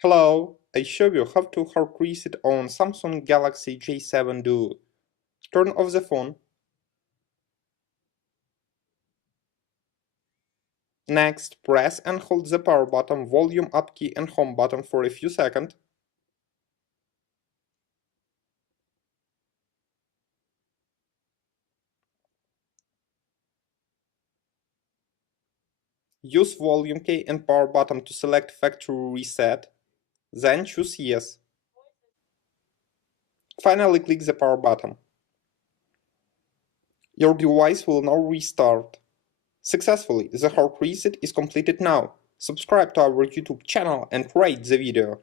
Hello, I show you how to hard reset on Samsung Galaxy J7 Duo. Turn off the phone. Next, press and hold the power button, volume up key and home button for a few seconds. Use volume key and power button to select factory reset. Then choose yes. Finally click the power button. Your device will now restart. Successfully, the hard reset is completed now. Subscribe to our YouTube channel and rate the video.